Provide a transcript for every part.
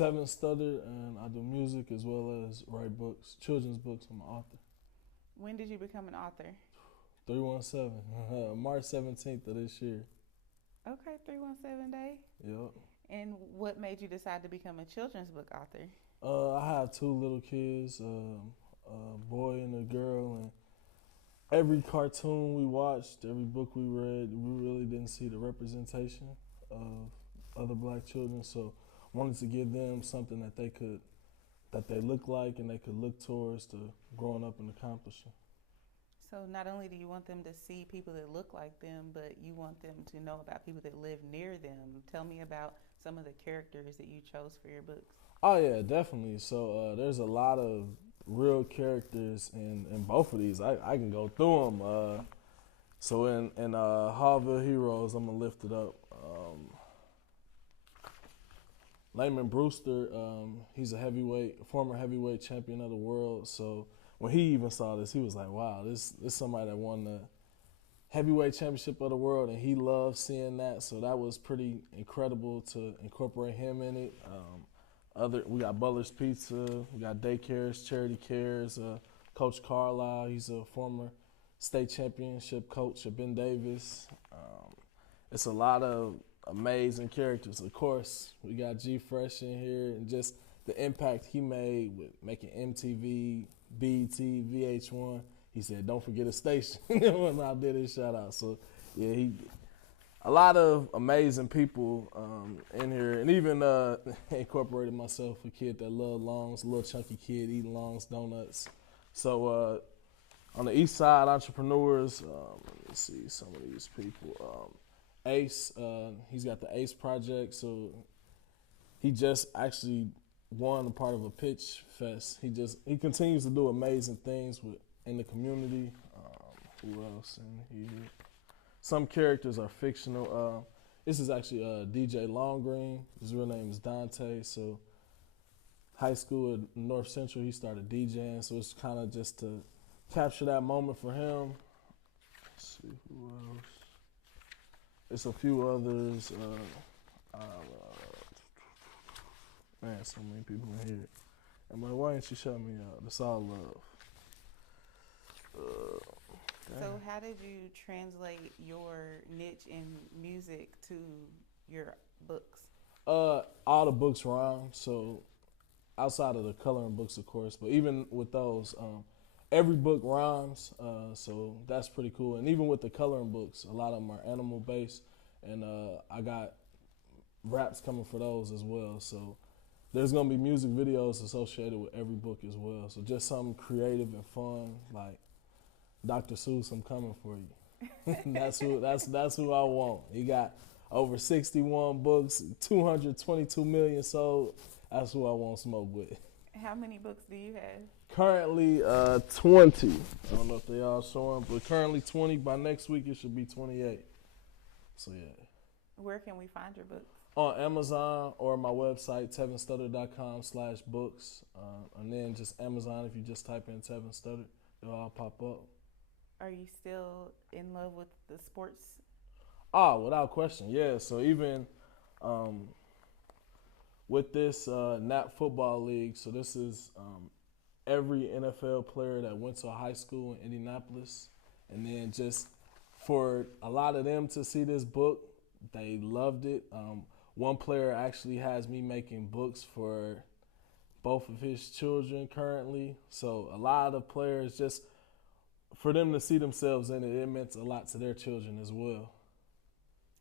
Tevin Studdard, and I do music as well as write books, children's books. I'm an author. When did you become an author? 317, March 17th of this year. Okay, 317 day. Yep. And what made you decide to become a children's book author? I have two little kids, a boy and a girl, and every cartoon we watched, every book we read, we really didn't see the representation of other black children. So wanted to give them something that they look like and they could look towards to growing up and accomplishing. So not only do you want them to see people that look like them, but you want them to know about people that live near them. Tell me about some of the characters that you chose for your books. Oh yeah, definitely. So there's a lot of real characters in both of these. I can go through them. So in Harville Heroes, I'm gonna lift it up. Layman Brewster, he's a former heavyweight champion of the world. So when he even saw this, he was like, "Wow, this somebody that won the heavyweight championship of the world," and he loved seeing that. So that was pretty incredible to incorporate him in it. We got Butler's Pizza, we got Daycares, Charity Cares, Coach Carlisle. He's a former state championship coach at Ben Davis. It's a lot of amazing characters. Of course, we got G Fresh in here, and just the impact he made with making MTV, BET, VH1. He said, "Don't forget a station." When I did his shout out. So yeah, a lot of amazing people in here, and even incorporated myself, a kid that loved Longs, a little chunky kid eating Longs donuts. So on the east side, entrepreneurs, let me see some of these people. Ace, he's got the Ace Project, so he just actually won a part of a pitch fest. He continues to do amazing things in the community. Who else in here? Some characters are fictional. This is actually DJ Longgreen. His real name is Dante. So high school at North Central, he started DJing. So it's kind of just to capture that moment for him. Let's see who else. It's a few others. Man, so many people in here. I'm like, why didn't you shout me out? That's all love. So how did you translate your niche in music to your books? All the books rhyme, so outside of the coloring books, of course, but even with those, every book rhymes, so that's pretty cool. And even with the coloring books, a lot of them are animal based, and I got raps coming for those as well. So there's gonna be music videos associated with every book as well. So just something creative and fun, like Dr. Seuss, I'm coming for you. That's who I want. He got over 61 books, 222 million sold. That's who I want smoke with. How many books do you have? Currently 20. I don't know if they all showing, but currently 20. By next week it should be 28. So yeah. Where can we find your books? On Amazon or my website, tevinstuddard.com/books. And then just Amazon, if you just type in Tevin Studdard, it'll all pop up. Are you still in love with the sports? Without question, yeah. So even with this NAP football league, so this is every NFL player that went to a high school in Indianapolis, and then just for a lot of them to see this book, they loved it. One player actually has me making books for both of his children currently. So a lot of players, just for them to see themselves in it, it meant a lot to their children as well.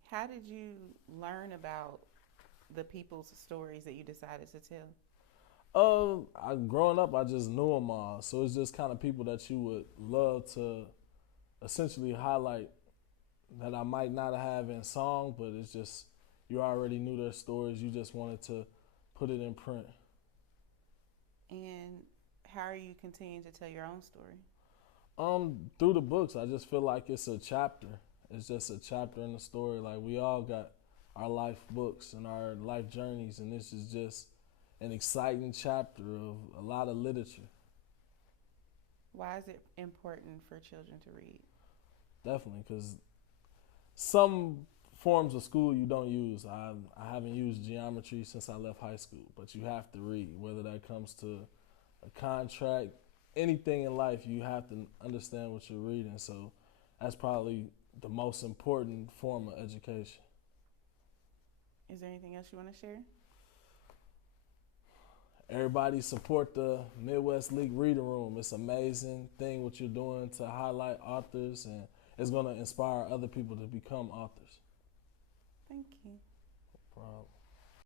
How did you learn about the people's stories that you decided to tell? Growing up, I just knew them all. So it's just kind of people that you would love to essentially highlight that I might not have in song, but it's just you already knew their stories. You just wanted to put it in print. And how are you continuing to tell your own story? Through the books, I just feel like it's a chapter. It's just a chapter in the story. Like we all got our life books and our life journeys, and this is just an exciting chapter of a lot of literature. Why is it important for children to read? Definitely, because some forms of school you don't use. I haven't used geometry since I left high school, but you have to read, whether that comes to a contract, anything in life, you have to understand what you're reading. So that's probably the most important form of education. Is there anything else you want to share? Everybody support the Midwest League Reading Room. It's an amazing thing what you're doing to highlight authors, and it's going to inspire other people to become authors. Thank you. No problem.